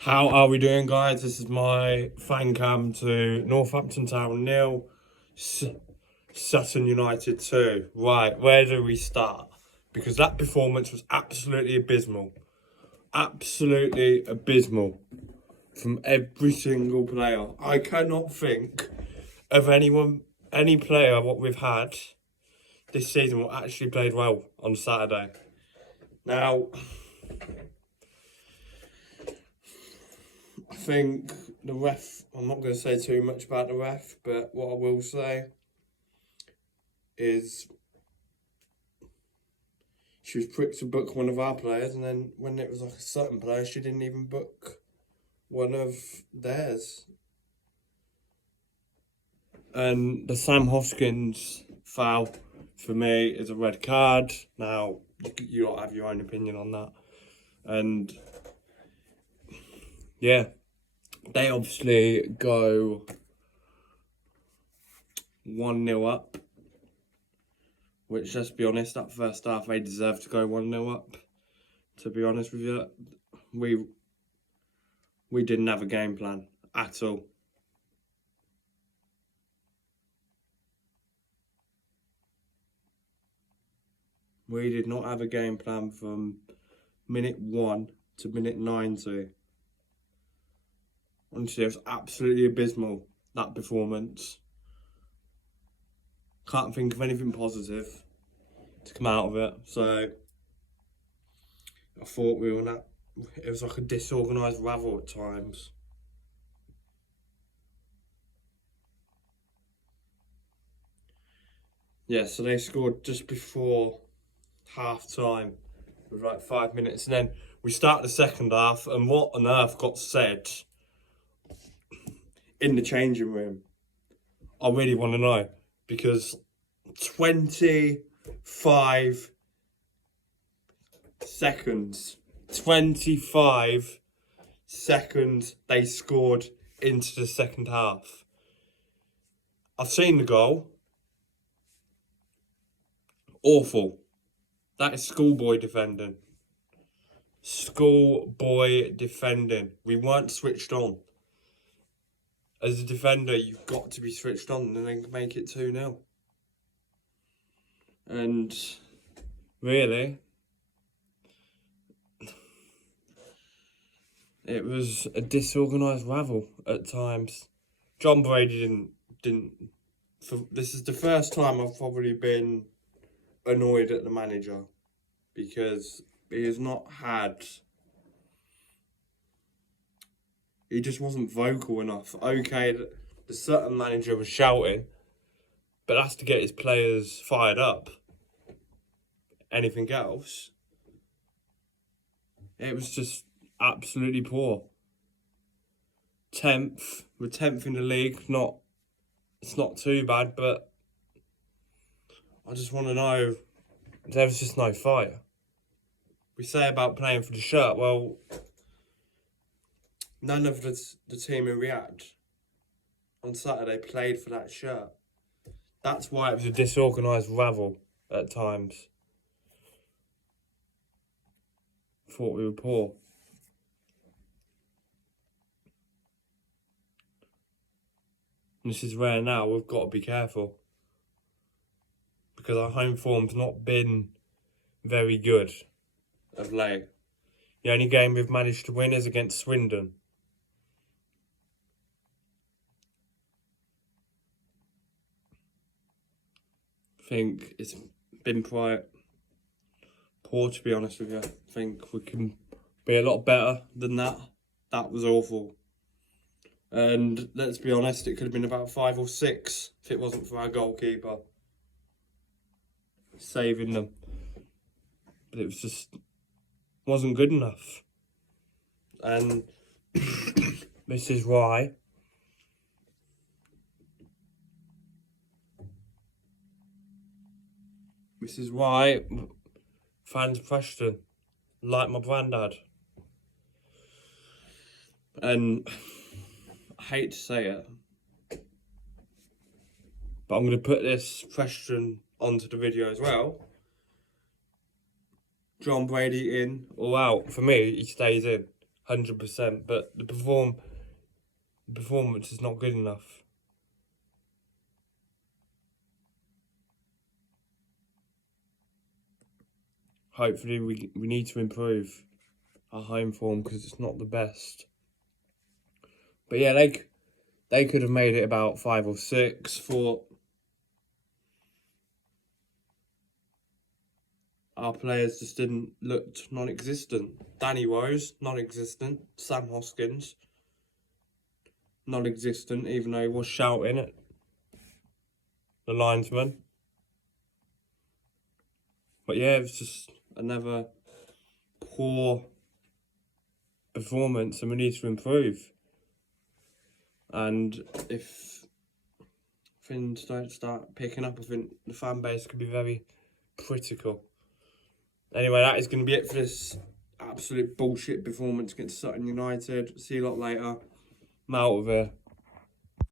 How are we doing, guys? This is my fan cam to Northampton Town 0, Sutton United 2. Right, where do we start? Because that performance was absolutely abysmal. Absolutely abysmal from every single player. I cannot think of any player what we've had this season what actually played well on Saturday. Now, I think the ref, I'm not going to say too much about the ref, but what I will say is she was quick to book one of our players, and then when it was like a certain player, she didn't even book one of theirs. And the Sam Hoskins foul, for me, is a red card. Now, you don't have your own opinion on that. And, yeah, they obviously go 1-0 up. Which, let's be honest, that first half they deserved to go 1-0 up. To be honest with you, we didn't have a game plan at all. We did not have a game plan from minute 1 to minute 90. Honestly, it was absolutely abysmal, that performance. Can't think of anything positive to come out of it. So I thought we were not. It was like a disorganised ravel at times. Yeah, so they scored just before half time with like 5 minutes, and then we start the second half, and what on earth got said in the changing room? I really want to know, because 25 seconds they scored into the second half. I've seen the goal. Awful. That is schoolboy defending. Schoolboy defending. We weren't switched on. As a defender, you've got to be switched on and then make it 2-0. And really, it was a disorganised ravel at times. John Brady didn't. This is the first time I've probably been annoyed at the manager, because he has not had. He just wasn't vocal enough. Okay, the Sutton manager was shouting, but that's to get his players fired up. Anything else, it was just absolutely poor. 10th, we're 10th in the league. It's not too bad, but I just want to know, there was just no fire. We say about playing for the shirt, well, none of the team who we had on Saturday played for that shirt. That's why it was a disorganised ravel at times. Thought we were poor. And this is where now we've got to be careful, because our home form's not been very good of late. The only game we've managed to win is against Swindon. I think it's been quite poor, to be honest with you. I think we can be a lot better than that. That was awful. And let's be honest, it could have been about 5 or 6 if it wasn't for our goalkeeper saving them. But it was just wasn't good enough. And this is why fans of Preston like my granddad. And I hate to say it, but I'm going to put this question onto the video as well. John Brady in or out? For me, he stays in, 100%. But the performance is not good enough. Hopefully we need to improve our home form because it's not the best. But yeah, they could have made it about 5 or 6 for our players just looked non-existent. Danny Rose, non-existent. Sam Hoskins, non-existent, even though he was shouting at the linesman. But yeah, it was just another poor performance, and we need to improve. And if things don't start picking up, I think the fan base could be very critical. Anyway, that is going to be it for this absolute bullshit performance against Sutton United. See you lot later. I'm out of here.